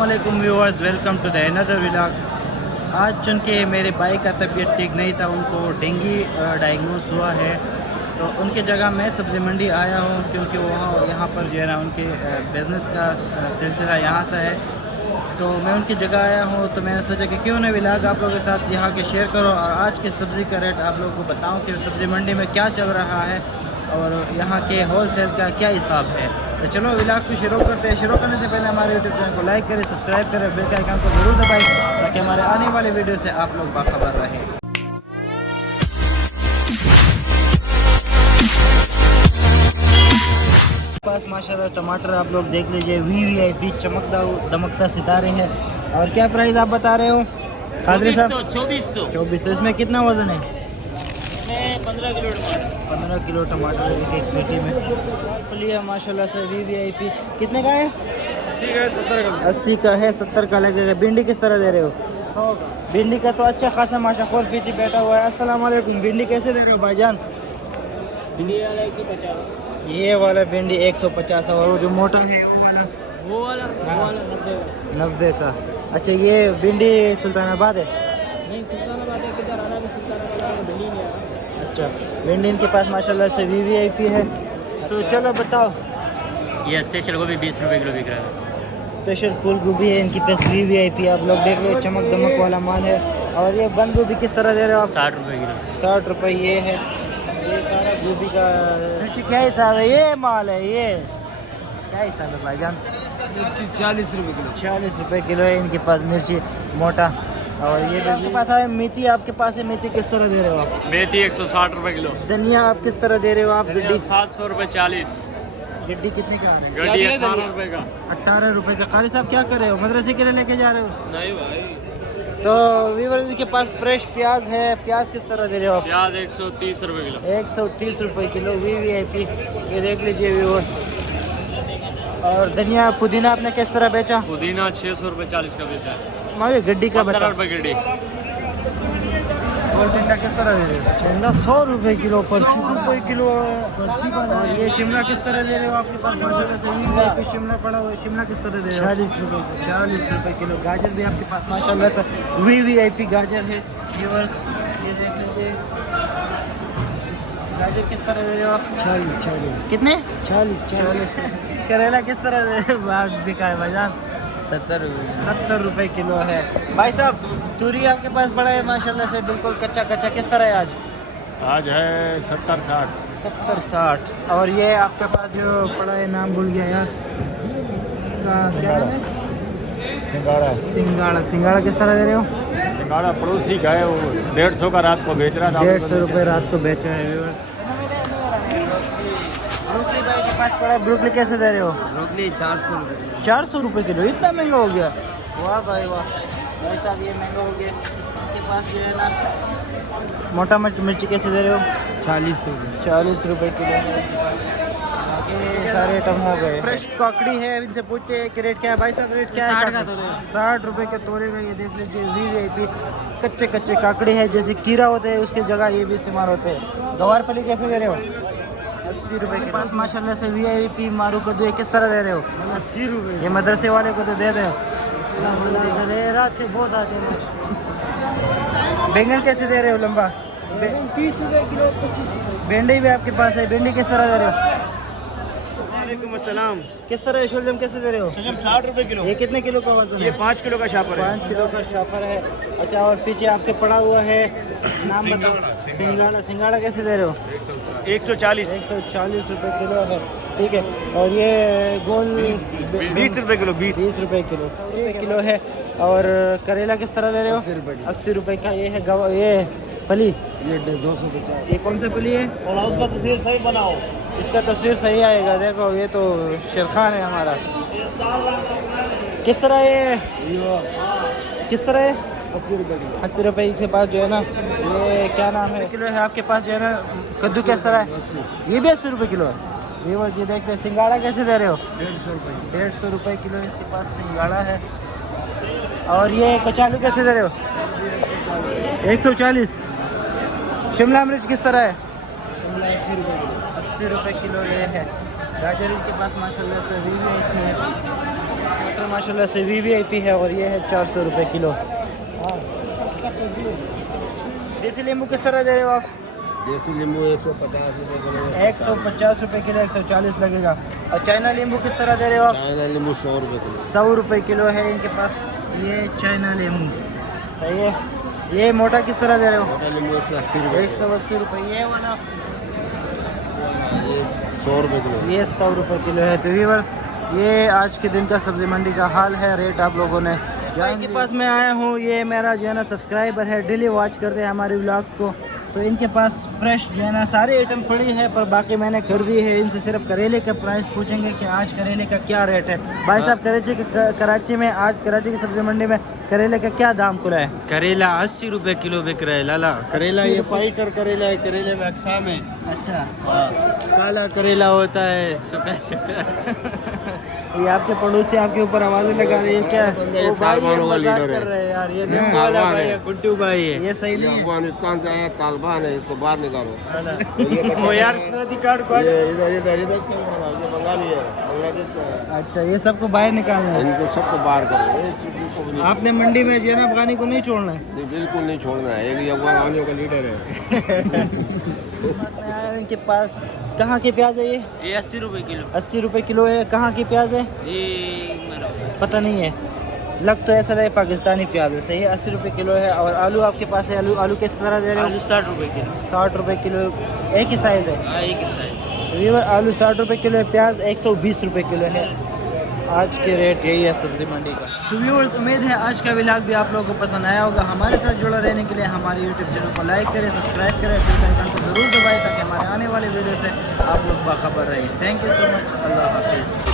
अस्सलामुअलैकुम viewers, welcome to the another vlog. आज चूँकि मेरे भाई का तबीयत ठीक नहीं था, उनको डेंगू डायग्नोस हुआ है, तो उनकी जगह मैं सब्ज़ी मंडी आया हूँ क्योंकि वहाँ यहाँ पर जो है ना उनके बिज़नेस का सिलसिला यहाँ से है। तो मैं उनकी जगह आया हूँ, तो मैंने सोचा कि क्यों ना व्लॉग आप लोगों के साथ यहाँ के शेयर करो और आज की सब्ज़ी का रेट आप लोगों को बताऊँ कि सब्ज़ी मंडी में क्या चल रहा है और यहाँ के होल सेल का क्या हिसाब है। तो चलो व्लॉग को शुरू करते हैं। शुरू करने से पहले हमारे यूट्यूब चैनल को लाइक करें, सब्सक्राइब करें, बेल के आइकन को जरूर दबाएं ताकि हमारे आने वाले वीडियो से आप लोग बाखबर रहें। पास माशाल्लाह टमाटर आप लोग देख लीजिए, VVIP चमकता दमकता सितारे हैं। और क्या प्राइस आप बता रहे हो कादरी साहब? 2400। इसमें कितना वजन है? 15 किलो टमाटर एक पेटी में। फली है माशाल्लाह से VVIP। कितने का है? 80 का है, 70 का। 80 का है, 70 का लगेगा। भिंडी किस तरह दे रहे हो? 100 का। भिंडी का तो अच्छा खासा माशाखोर पीछे बैठा हुआ है। अस्सलाम वालेकुम। भिंडी कैसे दे रहे हो भाईजान? भिंडी वाला 150। ये वाला भिंडी 150 और वो जो मोटा है वो वाला 90 का। अच्छा, ये भिंडी सुल्तानाबाद है? नहीं, सुल्तानाबाद है, किधर आना भी सुल्तानाबाद में भिंडी नहीं आ। अच्छा, भिंडी इनके पास माशाल्लाह से VVIP है। तो चलो बताओ। ये स्पेशल गोभी 20 रुपए किलो बिक रहा है। स्पेशल फूल गोभी है इनके पास VVIP। आप लोग देख लो, चमक दमक वाला माल है। और ये बंद गोभी किस तरह दे रहे हो आप? 60 रुपए किलो। 60 रुपये ये है। ये सारा गोभी का मिर्ची क्या हिसाब है? ये माल है, ये क्या हिसाब है भाईजान? मिर्ची 40 रुपए किलो। 40 रुपये किलो है इनके पास मिर्ची मोटा। और ये भी आपके पास है मेथी। आपके पास है मेथी, किस तरह दे रहे हो आप? मेथी 160 रुपए किलो। धनिया आप किस तरह दे रहे हो आप? गड्डी 700 रुपए 40। गड्डी कितने का आ रहा है? गड्डी 18 रुपए का। 18 रुपये का। कारी साहब क्या कर रहे हो? मदरसे के लिए लेके जा रहे हो? नहीं भाई, तो वीवर के पास फ्रेश प्याज है। प्याज किस तरह दे रहे हो आप? प्याज 130 रुपए किलो। 130 रुपये किलो VVIP। ये देख लीजिए व्यूअर्स। और धनिया पुदीना आपने किस तरह बेचा? पुदीना 600 रुपए 40 का बेचा है। मावे गड्डी का 15 बता। रुपए गड्डी। और टिंडा किस तरह दे रहे हो? टिंडा 100 रुपये किलो। 100 रुपये किलो पर्ची का। और ये शिमला किस तरह दे रहे हो? आपके पास माशाल्लाह से VVIP शिमला पड़ा हुआ है। शिमला किस तरह दे रहे हो? 40 रुपए। 40 रुपये किलो। गाजर भी आपके पास माशाल्लाह से VVIP गाजर है। व्यूअर्स ये देख लीजिए, गाजर किस तरह दे रहे हो आप? 40। कितने? 40। करेला किस तरह दे रहे हो? बिका है भाईजान 70 रुपए। 70 रुपये किलो है। भाई साहब, तूरी आपके पास पड़ा है माशाल्लाह से बिल्कुल कच्चा कच्चा, किस तरह है आज? आज है 70-60। 70-60। और ये आपके पास जो पड़ा है, नाम भूल गया यार, क्या नाम है? सिंगाड़ा। सिंगाड़ा किस तरह दे रहे हो? सिंगाड़ा पड़ोसी का है, वो 150 का रात को बेच रहा था। 150 रुपये रात को बेचा है व्यूअर्स। ब्रोकली भाई के पास पड़ा है। ब्रोकली कैसे दे रहे हो? ब्रोकली 400 रुपए। 400 रुपये किलो। इतना महंगा हो गया? वाह भाई वाह। भाई साहब ये महंगा हो गया। आपके पास जो है ना मोटा मिर्ची कैसे दे रहे हो? 40 रुपए। 40 रुपये किलो। बाकी सारे आइटम हो गए। फ्रेश काकड़ी है, इनसे पूछते हैं कि रेट क्या है। भाई साहब रेट क्या है? 60 का तोरे। 60 रुपये के तोरे का। ये देख लीजिए VVIP कच्चे कच्चे काकड़ी है। जैसे कीरा होते हैं उसकी जगह ये भी इस्तेमाल होते हैं। गवार फली कैसे दे रहे हो? 80 रुपये के पास माशाल्लाह से VVIP मारू कद्दू है, किस तरह दे रहे हो? 80 रुपए। ये मदरसे वाले को तो दे दो। रात से बहुत आते हैं। बैंगन कैसे दे रहे हो लंबा? 30 रुपए किलो, 25 रुपए। भिंडी भी आपके पास है। भिंडी किस तरह दे रहे हो? वालेकुम अस्सलाम। किस तरह शलजम कैसे दे रहे हो? 60 रुपए किलो। ये कितने किलो का वजन है? 5 किलो का शापर 5 किलो का शापर है। अच्छा, और पीछे आपके पड़ा हुआ है, नाम बताओ। सिंगाड़ा कैसे दे रहे हो? 140। 140 रुपये किलो है। ठीक है। और ये गोल 20 रुपए किलो। 20 रुपये किलो। 100 रुपये किलो है। और करेला किस तरह दे रहे हो? 80 रुपए की। 80 रुपये का। ये है ये फली। ये 250। ये कौन सा फली है? थोड़ा उसका तस्वीर सही बनाओ। इसका तस्वीर सही आएगा। देखो ये तो शेरखान है हमारा। किस तरह है? किस तरह है? 80 रुपए किलो। 80 रुपये के पास जो है ना, ये क्या नाम है किलो है आपके पास जो है ना? कद्दू किस तरह है? ये भी 80 रुपये किलो है। व्यूअर्स ये देखते हैं। सिंगाड़ा कैसे दे रहे हो? 150 रुपए। 150 रुपये किलो इसके पास सिंगाड़ा है। और ये कचालू कैसे दे रहे हो? 140। शिमला मिर्च किस तरह है? शिमला 80 रुपए किलो। 80 रुपये किलो ये है। गाजर इनके पास माशाल्लाह से VVIP है। टमाटर माशाल्लाह से VVIP है और ये है 400 रुपये किलो। देसी नींबू किस तरह दे रहे हो आप? देसी नींबू 150 रुपये किलो, 150 रुपये किलो, 140 लगेगा। और चाइना नींबू किस तरह दे रहे हो आप? चाइना नींबू 100 रुपये किलो, 100 रुपये किलो है इनके पास ये चाइना नींबू। सही है। ये मोटा किस तरह दे रहे हो? मोटा नींबू 180 रुपये, 180 रुपये। ये वाला ये 100 रुपये किलो। ये 100 रुपये किलो है। तो व्यूअर्स ये आज के दिन का सब्ज़ी मंडी का हाल है। रेट आप लोगों ने इनके पास मैं आया हूँ। ये मेरा जो है ना सब्सक्राइबर है, डेली वॉच करते हैं हमारे व्लॉग्स को। तो इनके पास फ्रेश जो है ना सारे आइटम पड़ी है, पर बाकी मैंने कर दी है। इनसे सिर्फ करेले का प्राइस पूछेंगे कि आज करेले का क्या रेट है। भाई साहब कराची में आज कराची की सब्ज़ी मंडी में करेले का क्या दाम खुला है? करेला 80 रुपए किलो बिक रहा है लाला। करेला ये फाइटर करेला है, करेले में अकसाम है। अच्छा, काला करेला होता है, सफेद ये आपके पड़ोसी आपके ऊपर आवाज़ें लगा रही है क्या? वो भाई ये मजाक कर रहे हैं यार, ये नींबू वाला भाई है, गुड्डू भाई है। ये सही नहीं है। अफगानिस्तान से आया तालिबान है, इसको बाहर निकालो। वो यार शादी कार्ड को ये इधर इधर इधर क्यों हो रहा है? ये बंगाली है, बांग्लादेश से है। अच्छा, ये सबको बाहर निकालना है। इनको सबको बाहर करो, एक किसी को भी नहीं। आपने मंडी में जो है ना अफगानी को नहीं छोड़ना है। नहीं, बिल्कुल नहीं छोड़ना है। एक अफगानियों का लीडर है। मैं आया हूं इनके पास। कहाँ के प्याज है ये? 80 रुपए किलो। 80 रुपए किलो है। कहाँ की प्याज है? ये पता नहीं है, लग तो ऐसा रहे पाकिस्तानी प्याज है। सही है, 80 रुपए किलो है। और आलू आपके पास है? आलू आलू किस तरह दे रहे हो? आलू 60 रुपए किलो। 60 रुपए किलो, एक ही साइज़ है। हाँ, एक ही साइज। व्यूअर आलू 60 रुपए किलो है, प्याज 120 रुपए किलो है। आज के रेट यही है सब्ज़ी मंडी का। तो व्यूअर्स उम्मीद है आज का व्लॉग भी आप लोगों को पसंद आया होगा। हमारे साथ जुड़ा रहने के लिए हमारे यूट्यूब चैनल को लाइक करें, सब्सक्राइब करें, बेल आइकन को ज़रूर दबाएं ताकि हमारे आने वाले वीडियो से आप लोग बाखबर रहे। Thank you so much. अल्लाह हाफिज़।